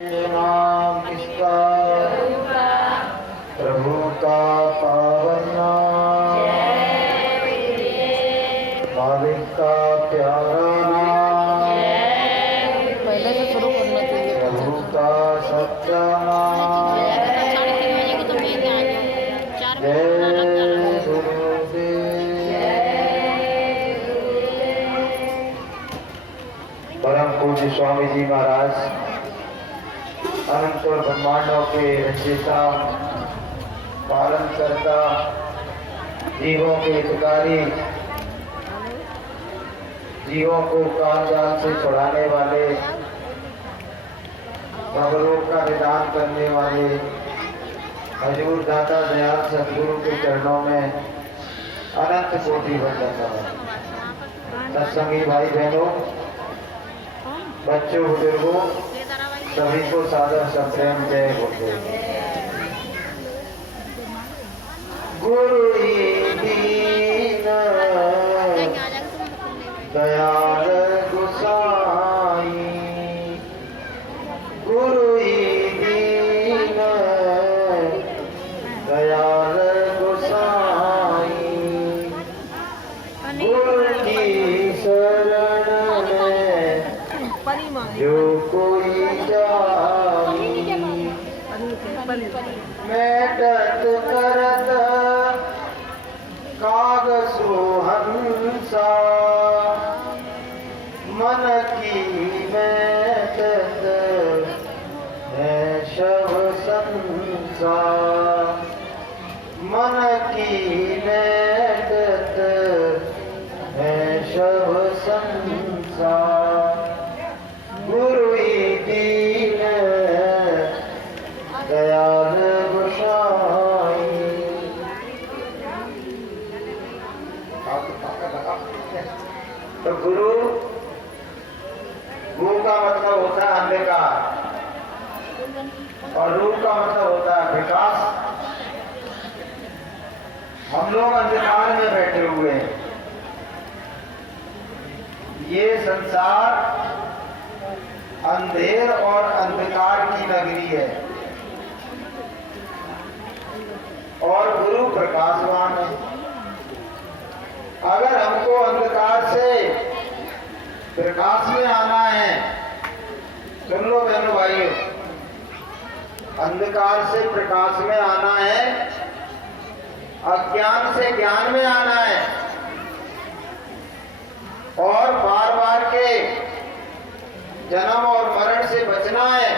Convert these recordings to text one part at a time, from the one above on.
नाम किसका? प्रभु का पावन नाम, मालिक का प्यारा नाम, पहले से शुरू करना चाहिए। प्रभु का सच्चा नाम। जय गुरुदेव। परम पूज्य स्वामी जी महाराज अनंत और ब्रह्मांडों के रचयिता, पालन करता, जीवों के हितकारी, जीवों को काल जाल से छुड़ाने वाले, भवरोग का निदान करने वाले हजूर दाता दयाल सदगुरु के चरणों में अनंत कोटि वंदन है। सत्संगी भाई बहनों, बच्चों, बुजुर्गों, सभी को सादर सप्रेम जय गुरुदेव। गुरु दीन दयाल गुसाई, गुरु दीन दयाल गुसाई, गुरु की शरण में जो कोई मेटत करत कागसु हंसा, मन की मेटत है शव संसार, मन की मेटत है शव संसार, गुरु दीन दयाल गोसाई। तो गुरु का मतलब होता है अंधकार और रूप का मतलब होता है विकास। हम लोग अंधकार में बैठे हुए हैं। ये संसार अंधेर और अंधकार की नगरी है और गुरु प्रकाशवान है। अगर हमको अंधकार से प्रकाश में आना है, सुन लो बहनों भाइयों, अंधकार से प्रकाश में आना है, अज्ञान से ज्ञान में आना है और बार बार के जन्म और मरण से बचना है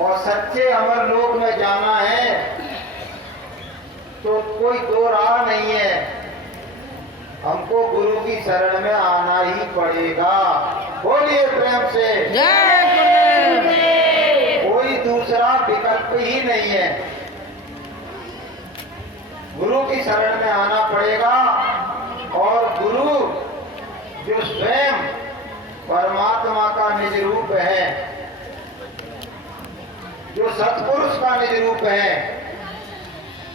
और सच्चे अमर लोक में जाना है, तो कोई दो राह नहीं है। हमको गुरु की शरण में आना ही पड़ेगा। बोलिए प्रेम से जय गुरुदेव। कोई दूसरा विकल्प ही नहीं है। गुरु की शरण में आना पड़ेगा और गुरु जो स्वयं परमात्मा का निज रूप है, जो सत्पुरुष का निज रूप है,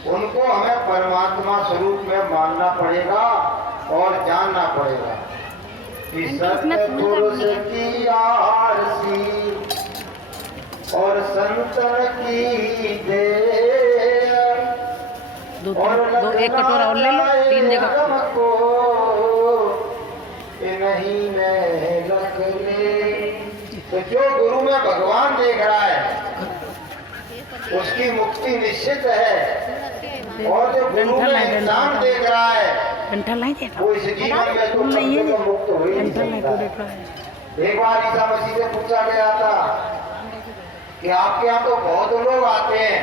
उनको हमें परमात्मा स्वरूप में मानना पड़ेगा और जानना पड़ेगा कि सत्पुरुष की आरसी और संतन की दे दो एक कटोरा और ले लो, 3 जगह को नहीं में रख ले। तो जो गुरु में भगवान देख रहा है उसकी मुक्ति निश्चित है और जो गुरु में इंसान देख रहा है वो इस जीवन में तो मुक्त हो ही नहीं सकता। एक बार ईसा मसीह से पूछा गया था कि आपके यहाँ तो बहुत लोग आते हैं,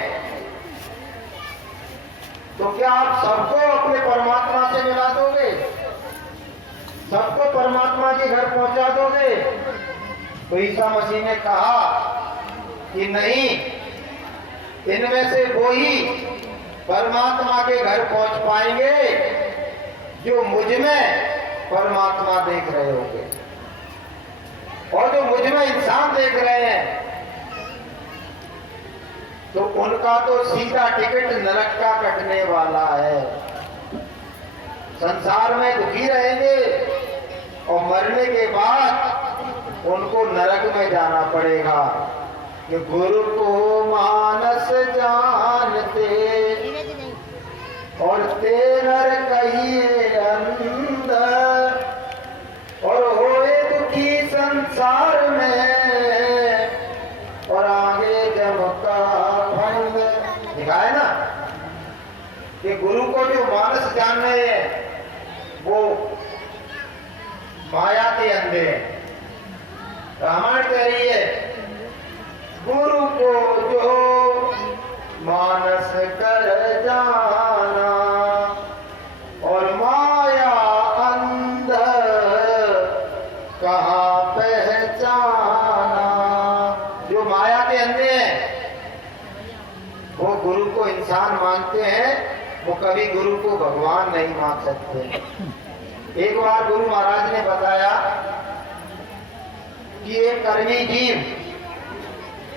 तो क्या आप सबको अपने परमात्मा से मिला दोगे, सबको परमात्मा के घर पहुंचा दोगे? तो ईसा मसीह ने कहा कि नहीं, इनमें से वो ही परमात्मा के घर पहुंच पाएंगे जो मुझ में परमात्मा देख रहे होंगे और जो मुझ में इंसान देख रहे हैं, तो उनका तो सीधा टिकट नरक का कटने वाला है। संसार में दुखी रहेंगे और मरने के बाद उनको नरक में जाना पड़ेगा। कि गुरु को मानस जानते और तेनर कहिए अंध और होए दुखी संसार में और आगे जब का भंग। दिखाए ना कि गुरु को जो मानस जान रहे हैं वो माया के अंधे हैं। रामायण कह रही है गुरु को जो मानस कर जाना और माया अंध कहाँ पहचाना। जो माया के अंधे हैं वो गुरु को इंसान मानते हैं, वो कभी गुरु को भगवान नहीं मान सकते। एक बार गुरु महाराज ने बताया कि एक कर्मी जीव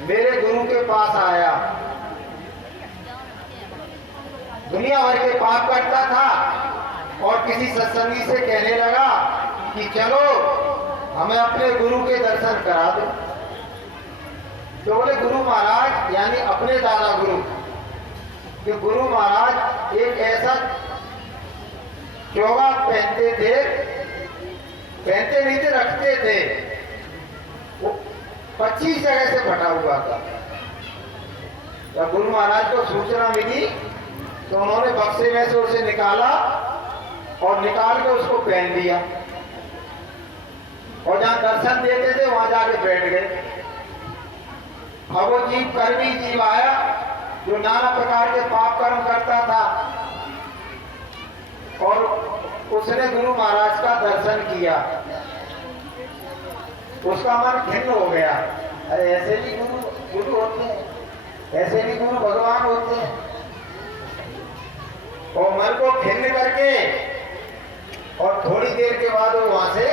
मेरे गुरु के पास आया, दुनिया भर के पाप करता था और किसी सत्संगी से कहने लगा कि चलो हमें अपने गुरु के दर्शन करा दो। तो बोले गुरु महाराज यानी अपने दादा गुरु कि गुरु महाराज एक ऐसा चोगा पहनते थे, पहनते नहीं थे, रखते थे, वो 25 जगह से फटा हुआ था। जब गुरु महाराज को सूचना मिली तो उन्होंने बक्से में से उसे निकाला और निकाल के उसको पहन दिया और जहां दर्शन देते थे वहां जाके बैठ गए। अब वो जीव कर्मी जीव आया जो नाना प्रकार के पाप कर्म करता था और उसने गुरु महाराज का दर्शन किया। उसका मन खिन्न हो गया, अरे ऐसे भी गुरु होते हैं, ऐसे भी गुरु भगवान होते हैं। और मन को खिन्न करके और थोड़ी देर के बाद वो वहां से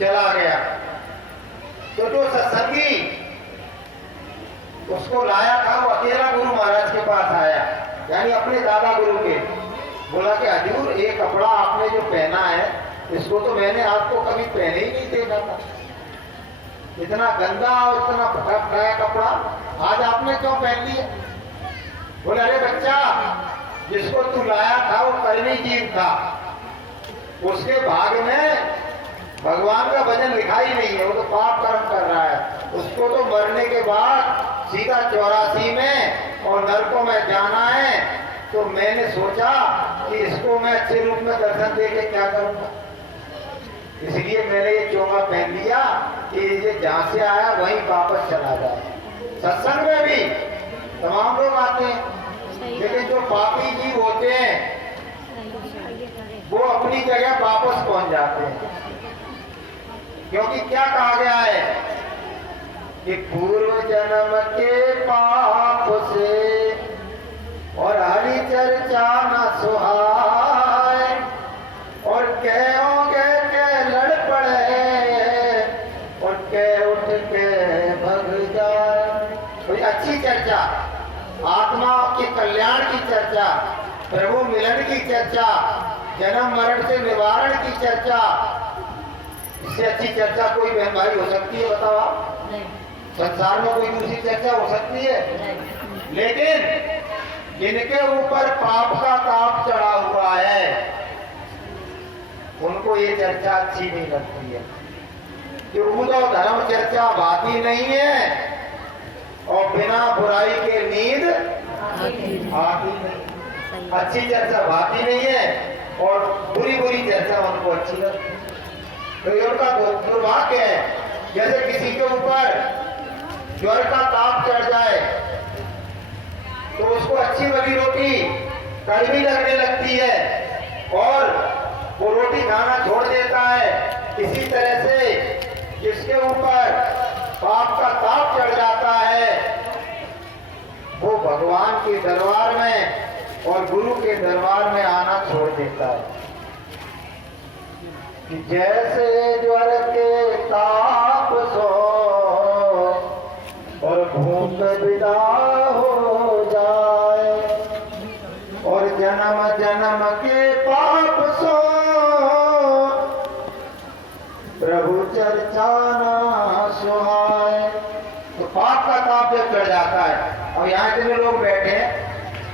चला गया। तो जो सत्संगी उसको लाया था वो अकेला गुरु महाराज के पास आया, यानी अपने दादा गुरु के। बोला कि हजूर ये कपड़ा आपने जो पहना है इसको तो मैंने आपको कभी पहने ही नहीं देखा था, इतना गंदा और इतना फटा फटाया कपड़ा आज आपने क्यों पहन लिया। बोले अरे बच्चा, जिसको तू लाया था वो कर्मी जीव था, उसके भाग में भगवान का भजन लिखा ही नहीं है, वो तो पाप कर्म कर रहा है। उसको तो मरने के बाद सीधा 84 में और नरकों में जाना है। तो मैंने सोचा कि इसको मैं अच्छे रूप में दर्शन दे के क्या करूंगा, इसलिए मैंने ये चोगा पहन लिया कि ये जहां से आया वहीं वापस चला जाए। सत्संग में भी तमाम लोग आते हैं, लेकिन जो पापी जीव होते हैं वो अपनी जगह वापस पहुंच जाते हैं। क्योंकि क्या कहा गया है कि पूर्व जन्म के पाप से और हरि चर्चा न सुहाए और कहोगे के लड़ पड़े और कह उठ के भग जाए। कोई अच्छी चर्चा, आत्मा के कल्याण की चर्चा, प्रभु मिलन की चर्चा, जन्म मरण से निवारण की चर्चा, इससे अच्छी चर्चा कोई बहन भाई हो सकती है? बताओ आप, संसार में कोई दूसरी चर्चा हो सकती है? लेकिन जिनके ऊपर पाप का ताप चढ़ा हुआ है उनको ये चर्चा अच्छी नहीं लगती है। कि उदो धर्म चर्चा भाती नहीं है और बिना बुराई के नींद आती नहीं। अच्छी चर्चा भाती नहीं है और बुरी बुरी चर्चा उनको अच्छी लगती है। तो ये उनका दुर्भाग्य है। जैसे किसी के ऊपर ज्वर का ताप चढ़ जाए तो उसको अच्छी वाली रोटी कड़वी लगने लगती है और वो रोटी खाना छोड़ देता है। इसी तरह से जिसके ऊपर पाप का ताप चढ़ जाता है वो भगवान के दरबार में और गुरु के दरबार में आना छोड़ देता है। कि जैसे ज्वर के ताप सो और भूख विदा हो जाए और जन्म जन्म के पाप सो प्रभु चर्चा ना सुहाए। तो पाप का ताप आप जब चढ़ जाता है। और यहाँ इतने लोग बैठे हैं,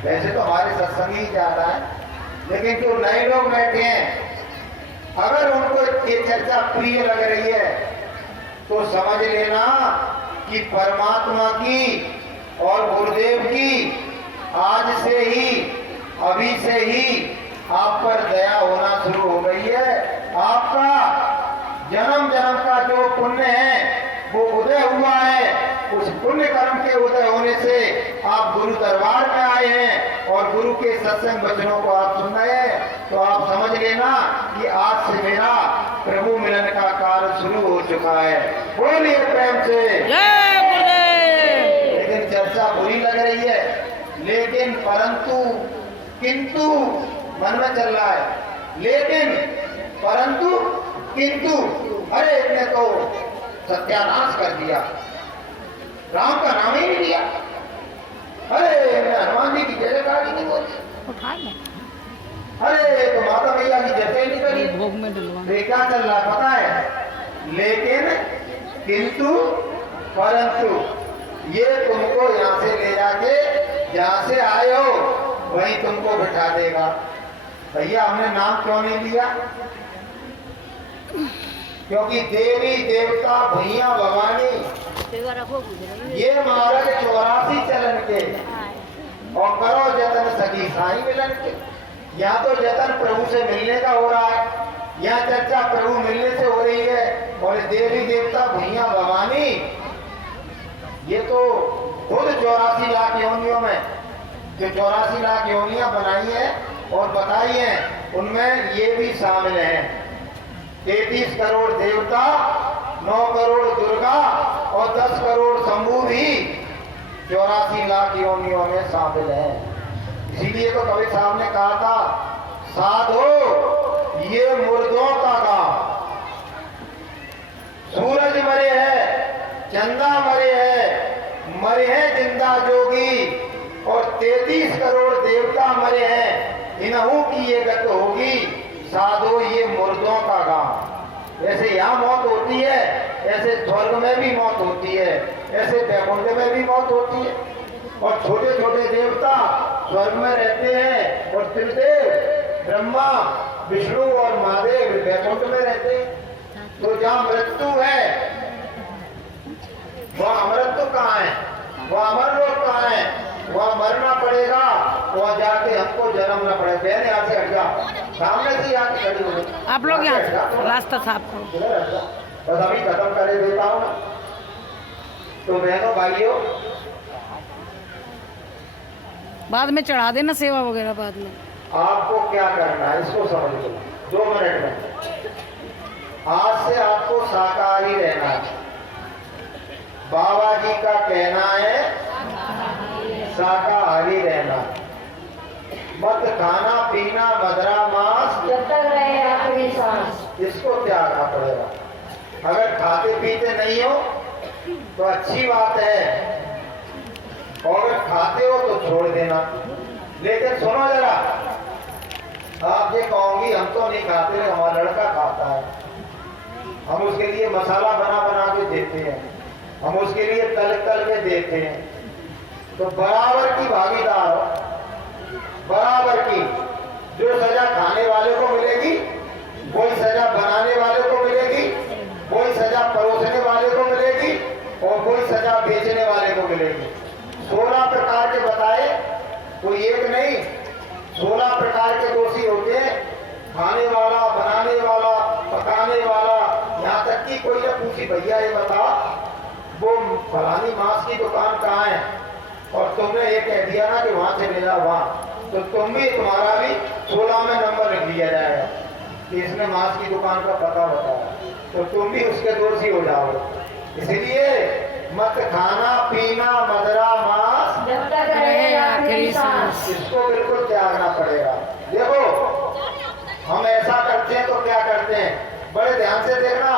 वैसे तो हमारे सत्संग ही ज्यादा है, लेकिन जो नए लोग बैठे हैं, अगर उनको ये चर्चा प्रिय लग रही है तो समझ लेना कि परमात्मा की और गुरुदेव की आज से ही, अभी से ही आप पर दया होना शुरू हो गई है। आपका जन्म जन्म का जो पुण्य है वो उदय हुआ है। उस पुण्य कर्म के उदय होने से आप गुरु दरबार में आए हैं और गुरु के सत्संग वचनों को आप सुन रहे हैं, तो आप समझ लेना कि आज से मेरा प्रभु मिलन का कार्य शुरू हो चुका है। बोलिए प्रेम से। लेकिन चर्चा बुरी लग रही है, लेकिन परंतु किंतु मन में चल रहा है, लेकिन परंतु किंतु, अरे इसने तो सत्यानाश कर दिया, राम का नाम ही नहीं लिया, अरे मैं हनुमान जी की जयकार ही नहीं बोली, अरे तो माता मैया की जय नहीं करी। भोग में डलवा तो क्या चल रहा पता है, लेकिन किंतु परंतु ये तुमको यहाँ से ले जाके जहाँ से आए हो वहीं तुमको बिठा देगा। भैया हमने नाम क्यों नहीं लिया? क्योंकि देवी देवता भैया भवानी ये महाराज 84 चलन के और करो जतन सखी साई मिलन के। यहाँ तो जतन प्रभु से मिलने का हो रहा है, यहाँ चर्चा प्रभु मिलने से हो रही है। और देवी देवता भैया भवानी ये तो खुद 84 लाख योनियों में जो 84 लाख योनियां बनाई है और बताई है, उनमें ये भी शामिल है। 33 करोड़ देवता, 9 करोड़ दुर्गा और 10 करोड़ शंभु भी 84 लाख योनियों में शामिल है। इसीलिए तो कबीर साहब ने कहा था, साधो ये मुर्दों का गांव, सूरज मरे है, चंदा मरे है, मरे हैं जिंदा जोगी और 33 करोड़ देवता मरे हैं, इन्हों की ये गत होगी, साधो ये मुर्दों का गांव। ऐसे यहाँ मौत होती है, ऐसे स्वर्ग में भी मौत होती है, ऐसे वैकुंठ में भी मौत होती है। और छोटे छोटे देवता स्वर्ग में रहते हैं और त्रिदेव ब्रह्मा विष्णु और महादेव वैकुंठ में रहते हैं। तो जहाँ मृत्यु है वह अमृत्यु कहाँ है, वह अमर लोक कहाँ है, वह मरना पड़ेगा, वह जाके हमको जन्म न पड़े। बहन यहाँ से हट जा, सामने से यहाँ खड़ी हो। आप लोग यहाँ रास्ता था आपको, बस अभी खत्म करे देता हूँ ना। तो बहनों भाइयों, बाद में चढ़ा देना सेवा वगैरह बाद में। आपको क्या करना है इसको समझ लो 2 मिनट में। आज से आपको शाकाहारी रहना है। बाबा जी का कहना है शाकाहारी रहना, मत खाना पीना मदरा मांस जब तक रहे अपनी सांस। इसको त्यागना पड़ेगा। अगर खाते पीते नहीं हो तो अच्छी बात है, और अगर खाते हो तो छोड़ देना। लेकिन सुनो जरा, आप ये कहोगी हम तो नहीं खाते, हमारा लड़का खाता है, हम उसके लिए मसाला बना बना के देते हैं, हम उसके लिए तल तल के देते हैं। तो बराबर की भागीदार हो, बराबर की। जो सजा खाने वाले को मिलेगी वही सजा बनाने वाले को मिलेगी, वही सजा परोसने वाले को मिलेगी और वही सजा बेचने वाले को मिलेगी। 16 प्रकार के बताए, कोई एक नहीं, 16 प्रकार के दोषी होते हैं। खाने वाला, बनाने वाला, पकाने वाला, यहाँ तक कि कोई ना पूछी भैया ये बता वो फलानी मांस की दुकान कहाँ है, और तुमने ये कह दिया ना कि वहां से मिला वहां, तो तुम भी, तुम्हारा भी 16 में नंबर लिख दिया जाएगा कि इसने मांस की दुकान का पता बताया, तो तुम भी उसके दोषी हो जाओगे। इसलिए मत खाना पीना मदरा मांस जब तक रहे आखिरी सांस। इसको बिल्कुल त्यागना पड़ेगा। देखो हम ऐसा करते हैं तो क्या करते हैं, बड़े ध्यान से देखना,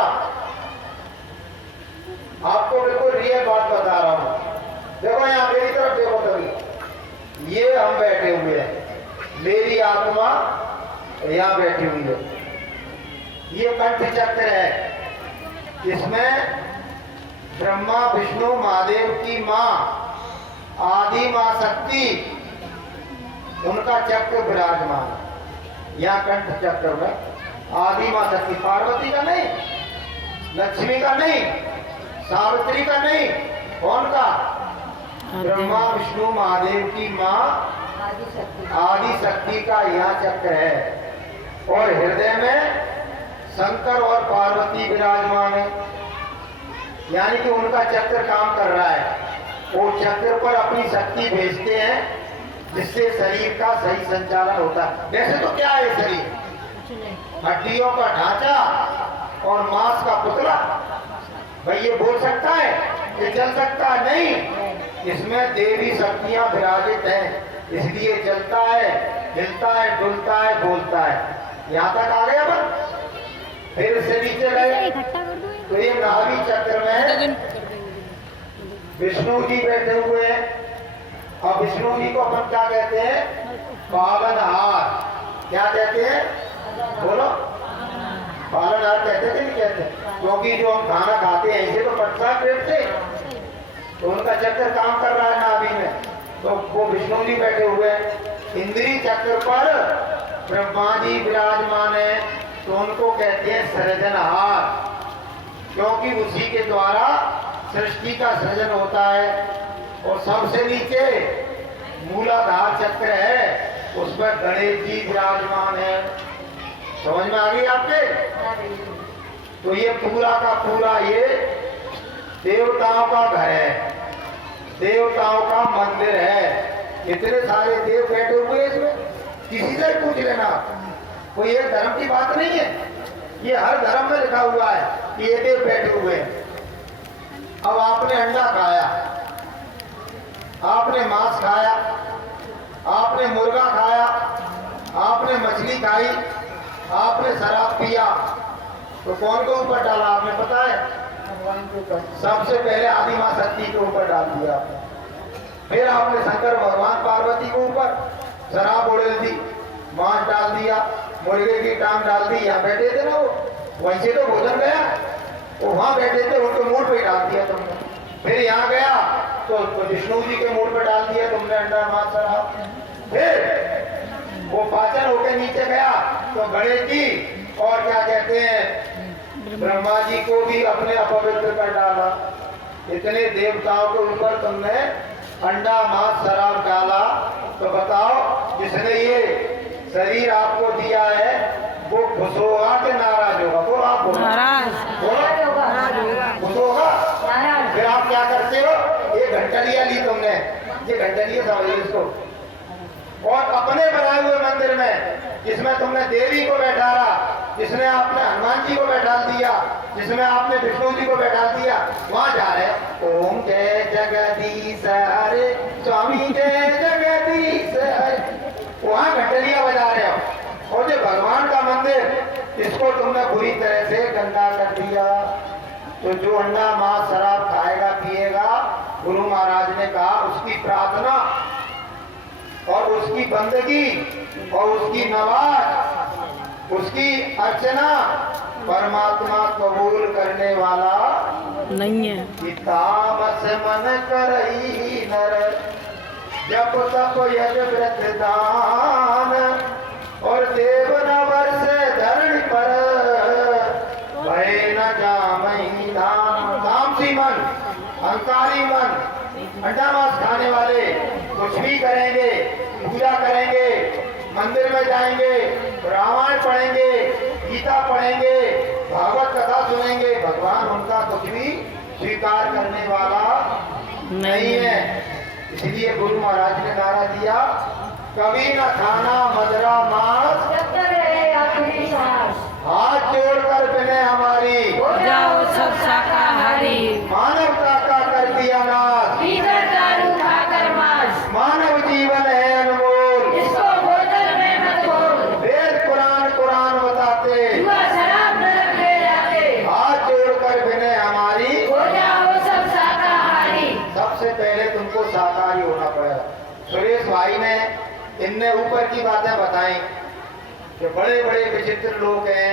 आपको बिल्कुल रियल बात बता रहा हूं। देखो यहाँ मेरी तरफ देखो, कभी ये हम बैठे हुए हैं, मेरी आत्मा यहाँ बैठी हुई है, ये कंठ चक्र है, इसमें ब्रह्मा विष्णु महादेव की माँ आदि माँ शक्ति, उनका चक्र विराजमान है। यहाँ कंठ चक्र में आदि माँ शक्ति, पार्वती का नहीं, लक्ष्मी का नहीं, सावित्री का नहीं, कौन का? ब्रह्मा विष्णु महादेव की माँ आदि शक्ति का यहाँ चक्र है। और हृदय में शंकर और पार्वती विराजमान है, यानी कि उनका चक्र काम कर रहा है। वो चक्र पर अपनी शक्ति भेजते हैं, जिससे शरीर का सही संचालन होता है। वैसे तो क्या है शरीर? हड्डियों का ढांचा और मांस का पुतला। भाई ये बोल सकता है, ये चल सकता है? नहीं, इसमें देवी शक्तियां विराजित हैं, इसलिए चलता है, हिलता है, डुलता है, बोलता है। यहाँ तक आ गया बस। फिर से नीचे गए तो ये नाभि चक्र में विष्णु जी बैठे हुए हैं। और विष्णु जी को अपन क्या कहते हैं? पालनहार। क्या कहते हैं? बोलो। पालनहार कहते थे, नहीं कहते? क्योंकि जो हम खाना खाते हैं इसे तो पटसा पेट से, तो उनका चक्र काम कर रहा है नाभि में, तो वो विष्णु जी बैठे हुए हैं। इंद्री चक्र पर ब्रह्मा जी विराजमान है, तो उनको कहते हैं सृजनहार, क्योंकि उसी के द्वारा सृष्टि का सृजन होता है। और सबसे नीचे मूलाधार चक्र है, उस पर गणेश जी विराजमान है। समझ में आ गई आपके? तो ये पूरा का पूरा ये देवताओं का घर है, देवताओं का मंदिर है। इतने सारे देव बैठे हुए इसमें, किसी से पूछ लेना, कोई एक धर्म की बात नहीं है, ये हर धर्म में लिखा हुआ है कि ये देव बैठे हुए हैं। अब आपने अंडा खाया, आपने मांस खाया, आपने मुर्गा खाया, आपने मछली खाई, आपने शराब पिया, तो कौन के ऊपर डाला आपने पता है? सबसे पहले आदि माँ शक्ति के ऊपर डाल दिया आपने। फिर आपने शंकर भगवान पार्वती के ऊपर शराब उड़ेल दी, मांस डाल दिया, मुर्गे की टांग डाल दी। यहाँ बैठे थे ना वो, वैसे तो भोजन गया, वो वहां बैठे थे, उनके मूड पे डाल दिया तुमने। फिर यहाँ गया तो विष्णु जी के मूड पे डाल दिया तुमने अंडा मांस शराब। फिर वो पाचन होके नीचे गया तो गणेश जी और क्या कहते हैं ब्रह्मा जी को भी अपने अपवित्र कर डाला। इतने देवताओं के ऊपर तुमने अंडा मांस शराब डाला, तो बताओ जिसने ये शरीर आपको दिया है वो खुश होगा कि नाराज होगा? बोलो आप, बोलो खुश होगा। फिर आप क्या करते हो? ये घंटलियां ली तुमने, ये घंटलियां समझ लो इसको, और अपने बनाए हुए मंदिर में जिसमें तुमने देवी को बैठाला, जिसमें आपने हनुमान जी को बैठा दिया, जिसमें आपने विष्णु जी को बैठा दिया, वहां जा रहे ओम जय जगदीश हरे स्वामी जय जगदीश हरे, वहां घंटलियां बजा रहे हो। और जो भगवान का मंदिर, इसको तुमने बुरी तरह से गंदा कर दिया। तो जो अंडा मांस शराब खाएगा पिएगा, गुरु महाराज ने कहा उसकी प्रार्थना और उसकी बंदगी और उसकी नवाज, उसकी अर्चना परमात्मा कबूल करने वाला नहीं है। कि तामस मन करई नर जप तप यज व्रत दान, और देव न वर्षे धरणी पर भय न जामई धाम। तामसी मन, अहंकारी मन, अंडा मांस खाने वाले कुछ भी करेंगे, पूजा करेंगे, मंदिर में जाएंगे, रामायण पढ़ेंगे, गीता पढ़ेंगे, भागवत कथा सुनेंगे, भगवान उनका कुछ भी स्वीकार करने वाला नहीं है। इसलिए गुरु महाराज ने नारा दिया, कभी न खाना मदरा मांस, जब तक रहे अपनी सांस, हाथ जोड़कर बिने हमारी, हो जाओ सब शाकाहारी, मानवता का कर दिया नाश, पीकर दारू खाकर मांस, मानव जीवन है अनमोल, इसको बोतल में मत घोल, वेद पुराण कुरान बताते, जुआ शराब नरक ले जाते, हाथ जोड़कर बिने हमारी, हो जाओ सब शाकाहारी। सबसे पहले तुमको शाकाहारी होना पड़ेगा। सुरेश भाई ने इनने ऊपर की बातें बताई कि बड़े बड़े विचित्र लोग हैं,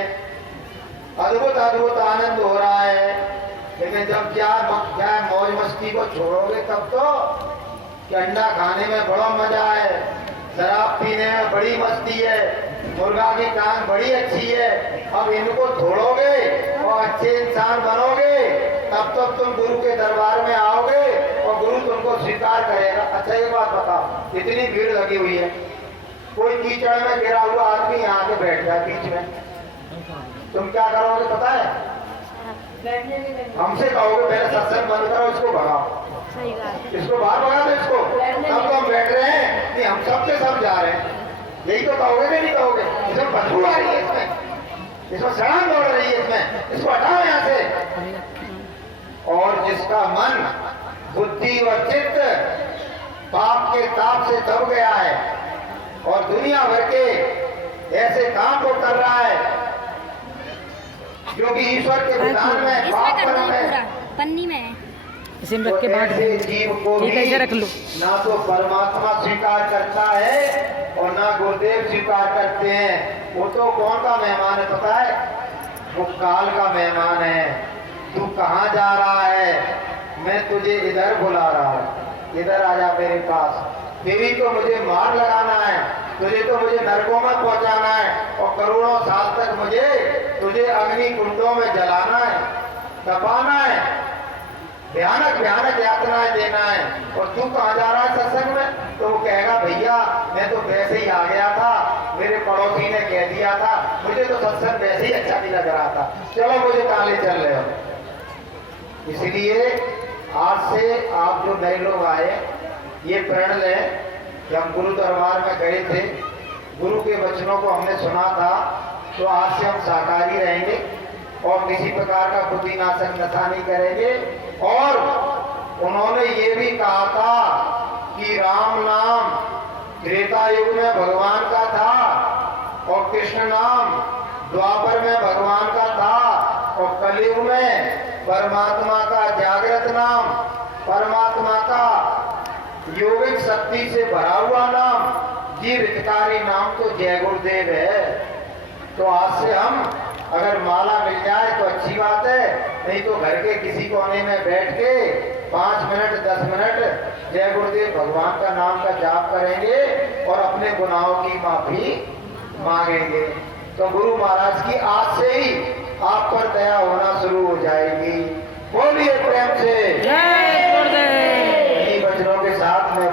अद्भुत अद्भुत आनंद हो रहा है, लेकिन जब क्या मौज मस्ती को छोड़ोगे तब तो कि अंडा खाने में बड़ा मजा है, शराब पीने में बड़ी मस्ती है, मुर्गा की टांग बड़ी अच्छी है। अब इनको छोड़ोगे और अच्छे इंसान बनोगे तब तो तुम गुरु के दरबार में आओगे और गुरु तुमको स्वीकार करेगा। अच्छा एक बात बताओ, इतनी भीड़ लगी हुई है, कोई कीचड़ में गिरा हुआ आदमी यहाँ के बैठ जाए बीच में, तुम क्या करोगे पता है? हमसे कहोगे पहले सत्संग बंद करो, इसको भगाओ, इसको बाहर भगा दो इसको, तब तो हम बैठ रहे हैं कि हम सबके सब जा रहे हैं, यही तो कहोगे कि नहीं कहोगे? इसमें बदबू आ रही है, इसमें सड़ान दौड़ रही है, इसमें इसको हटाओ यहाँ से। और जिसका मन बुद्धि व चित्त पाप के ताप से दब गया है और दुनिया भर के ऐसे काम को कर रहा है जो कि ईश्वर के विधान में पाप कर्म है, पन्नी में इसे में रख के तो बांट ऐसे दो। जीव को ठीक है, भी इसे रख लो। ना तो परमात्मा स्वीकार करता है और ना गुरुदेव स्वीकार करते हैं। वो तो कौन का मेहमान है पता है? वो काल का मेहमान है। तू कहाँ जा रहा है? मैं तुझे इधर बुला रहा हूँ, इधर आ जा मेरे पास। तेरी तो मुझे मार लगाना है, तुझे तो मुझे नरकों में पहुंचाना है और करोड़ों साल तक मुझे तुझे अग्नि कुंडों में जलाना है, तपाना है, भयानक भयानक यातनाएं देना है। और तू कहाँ जा रहा है सत्संग में? तो वो कहेगा भैया मैं तो वैसे ही आ गया था, मेरे पड़ोसी ने कह दिया था, मुझे तो सत्संग वैसे ही अच्छा नहीं लग रहा था, चलो मुझे काले चल रहे हो। इसलिए आज से आप जो नए लोग आए ये प्रण लें कि हम गुरु दरबार में गए थे, गुरु के वचनों को हमने सुना था, तो आज से हम शाकाहारी रहेंगे और किसी प्रकार का बुद्धिनाशक नशा नहीं करेंगे। और उन्होंने ये भी कहा था कि राम नाम त्रेता युग में भगवान का था और कृष्ण नाम द्वापर में भगवान का था और कलयुग में परमात्मा का जागृत नाम, परमात्मा का योगिक शक्ति से भरा हुआ नाम, जीव हितकारी नाम तो जय गुरुदेव है। तो आज से हम अगर माला मिल जाए तो अच्छी बात है, नहीं तो घर के किसी कोने में बैठ के 5 मिनट 10 मिनट जय गुरुदेव भगवान का नाम का जाप करेंगे और अपने गुनाहों की माफी मांगेंगे। तो गुरु महाराज की आज से ही आप पर दया होना शुरू हो जाएगी। बोलिए प्रेम से।